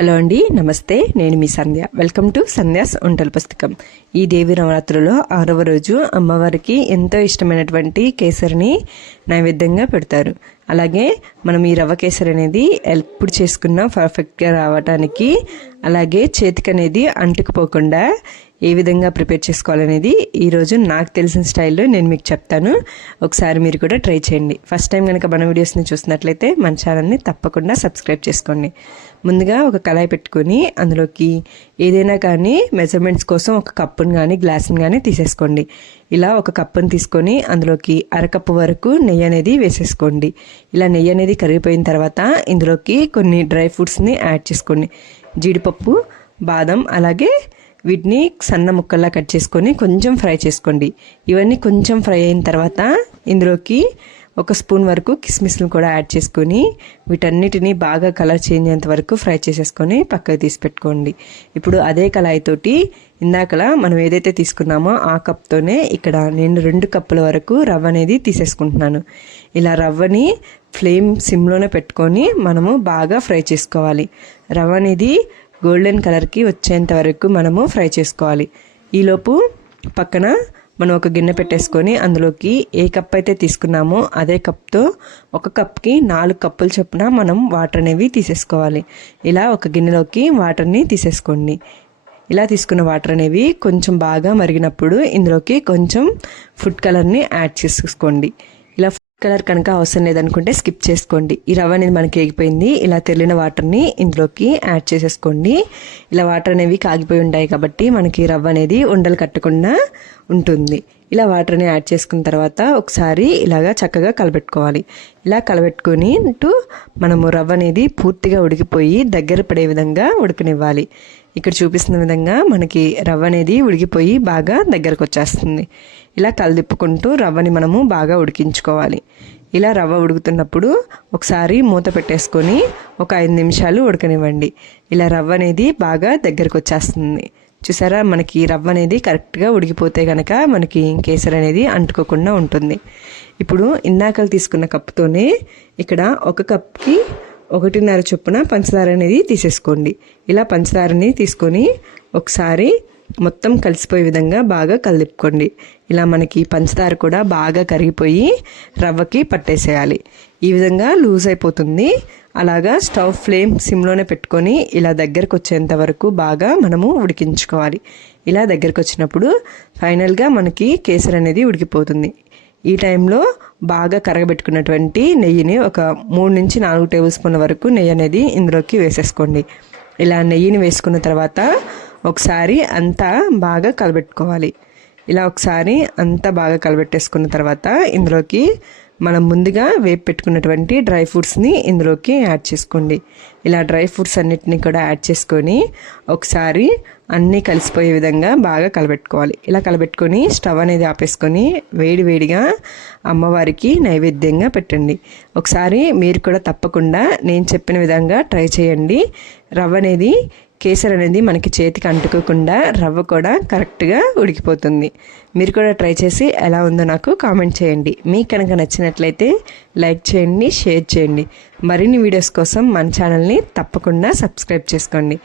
Hello అండి నమస్తే నేను మీ సంధ్య. వెల్కమ్ టు సంధ్యాస్ వంటల పుస్తకం. ఈ దేవి నవరాత్రులో ఆరవ రోజు అమ్మవారికి ఎంతో ఇష్టమైనటువంటి కేసరిని నైవేద్యంగా పెడతారు. అలాగే మనం ఈ రవ్వ కేసరి అనేది ఎప్పుడు చేసుకున్నా పర్ఫెక్ట్గా రావడానికి అలాగే చేతికి అనేది అంటుకుపోకుండా ఏ విధంగా ప్రిపేర్ చేసుకోవాలనేది ఈరోజు నాకు తెలిసిన స్టైల్లో నేను మీకు చెప్తాను. ఒకసారి మీరు కూడా ట్రై చేయండి. ఫస్ట్ టైం కనుక మన వీడియోస్ని చూసినట్లయితే మన ఛానల్ని తప్పకుండా సబ్స్క్రైబ్ చేసుకోండి. ముందుగా ఒక కళాయి పెట్టుకొని అందులోకి ఏదైనా కానీ మెజర్మెంట్స్ కోసం ఒక కప్పును కానీ గ్లాస్ని కానీ తీసేసుకోండి. ఇలా ఒక కప్పును తీసుకొని అందులోకి అరకప్పు వరకు నెయ్యి నెయ్యి అనేది వేసేసుకోండి. ఇలా నెయ్యి అనేది కరిగిపోయిన తర్వాత ఇందులోకి కొన్ని డ్రై ఫ్రూట్స్ని యాడ్ చేసుకోండి. జీడిపప్పు బాదం అలాగే వీటిని సన్న ముక్కల్లా కట్ చేసుకొని కొంచెం ఫ్రై చేసుకోండి. ఇవన్నీ కొంచెం ఫ్రై అయిన తర్వాత ఇందులోకి ఒక స్పూన్ వరకు కిస్మిస్లు కూడా యాడ్ చేసుకొని వీటన్నిటిని బాగా కలర్ చేంజ్ అయ్యేంత వరకు ఫ్రై చేసేసుకొని పక్కకు తీసి పెట్టుకోండి. ఇప్పుడు అదే కళాయితోటి ఇందాకలా మనం ఏదైతే తీసుకున్నామో ఆ కప్తోనే ఇక్కడ నేను రెండు కప్పుల వరకు రవ్వ అనేది తీసేసుకుంటున్నాను. ఇలా రవ్వని ఫ్లేమ్ సిమ్లోనే పెట్టుకొని మనము బాగా ఫ్రై చేసుకోవాలి. రవ్వ అనేది గోల్డెన్ కలర్కి వచ్చేంత వరకు మనము ఫ్రై చేసుకోవాలి. ఈలోపు పక్కన మనం ఒక గిన్నె పెట్టేసుకొని అందులోకి ఏ కప్ అయితే తీసుకున్నామో అదే కప్తో ఒక కప్కి నాలుగు కప్పులు చొప్పున మనం వాటర్ అనేవి తీసేసుకోవాలి. ఇలా ఒక గిన్నెలోకి వాటర్ని తీసేసుకోండి. ఇలా తీసుకున్న వాటర్ అనేవి కొంచెం బాగా మరిగినప్పుడు ఇందులోకి కొంచెం ఫుడ్ కలర్ని యాడ్ చేసుకోండి. కలర్ కనుక అవసరం లేదనుకుంటే స్కిప్ చేసుకోండి. ఈ రవ్వ అనేది మనకి ఎగిపోయింది ఇలా తెల్లిన వాటర్ని ఇందులోకి యాడ్ చేసేసుకోండి. ఇలా వాటర్ అనేవి కాగిపోయి ఉంటాయి కాబట్టి మనకి రవ్వ అనేది ఉండలు కట్టకుండా ఉంటుంది. ఇలా వాటర్ని యాడ్ చేసుకున్న తర్వాత ఒకసారి ఇలాగా చక్కగా కలబెట్టుకోవాలి. ఇలా కలబెట్టుకొని మనము రవ్వ అనేది పూర్తిగా ఉడికిపోయి దగ్గర పడే విధంగా ఉడకనివ్వాలి. ఇక్కడ చూపిస్తున్న విధంగా మనకి రవ్వ అనేది ఉడికిపోయి బాగా దగ్గరకు వచ్చేస్తుంది. ఇలా కలదిప్పుకుంటూ రవ్వని మనము బాగా ఉడికించుకోవాలి. ఇలా రవ్వ ఉడుకుతున్నప్పుడు ఒకసారి మూత పెట్టేసుకొని ఒక ఐదు నిమిషాలు ఉడకనివ్వండి. ఇలా రవ్వ అనేది బాగా దగ్గరకు వచ్చేస్తుంది. చూసారా? మనకి రవ్వ అనేది కరెక్ట్గా ఉడికిపోతే కనుక మనకి కేసరి అనేది అంటుకోకుండా ఉంటుంది. ఇప్పుడు ఇందాకలు తీసుకున్న కప్పుతోనే ఇక్కడ ఒక కప్కి ఒకటిన్నర చొప్పున పంచదార అనేది తీసేసుకోండి. ఇలా పంచదారని తీసుకొని ఒకసారి మొత్తం కలిసిపోయే విధంగా బాగా కలిపుకోండి. ఇలా మనకి పంచదార కూడా బాగా కరిగిపోయి రవ్వకి పట్టేసేయాలి. ఈ విధంగా లూజ్ అయిపోతుంది. అలాగా స్టవ్ ఫ్లేమ్ సిమ్లోనే పెట్టుకొని ఇలా దగ్గరకు వచ్చేంత వరకు బాగా మనము ఉడికించుకోవాలి. ఇలా దగ్గరకు వచ్చినప్పుడు ఫైనల్గా మనకి కేసర్ అనేది ఉడికిపోతుంది. ఈ టైంలో బాగా కరగబెట్టుకున్నటువంటి నెయ్యిని ఒక మూడు నుంచి నాలుగు టేబుల్ స్పూన్ల వరకు నెయ్యి అనేది ఇందులోకి వేసేసుకోండి. ఇలా నెయ్యిని వేసుకున్న తర్వాత ఒకసారి అంతా బాగా కలబెట్టుకోవాలి. ఇలా ఒకసారి అంతా బాగా కలబెట్టేసుకున్న తర్వాత ఇందులోకి మనం ముందుగా వేపు పెట్టుకున్నటువంటి డ్రై ఫ్రూట్స్ని ఇందులోకి యాడ్ చేసుకోండి. ఇలా డ్రై ఫ్రూట్స్ అన్నిటిని కూడా యాడ్ చేసుకొని ఒకసారి అన్నీ కలిసిపోయే విధంగా బాగా కలబెట్టుకోవాలి. ఇలా కలబెట్టుకొని స్టవ్ అనేది ఆపేసుకొని వేడి వేడిగా అమ్మవారికి నైవేద్యంగా పెట్టండి. ఒకసారి మీరు కూడా తప్పకుండా నేను చెప్పిన విధంగా ట్రై చేయండి. రవ్వ అనేది కేసరి అనేది మనకి చేతికి అంటుకోకుండా రవ్వ కూడా కరెక్ట్గా ఉడికిపోతుంది. మీరు కూడా ట్రై చేసి ఎలా ఉందో నాకు కామెంట్ చేయండి. మీకు కనుక నచ్చినట్లయితే లైక్ చేయండి షేర్ చేయండి. మరిన్ని వీడియోస్ కోసం మన ఛానల్ని తప్పకుండా సబ్స్క్రైబ్ చేసుకోండి.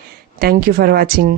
Thank you for watching.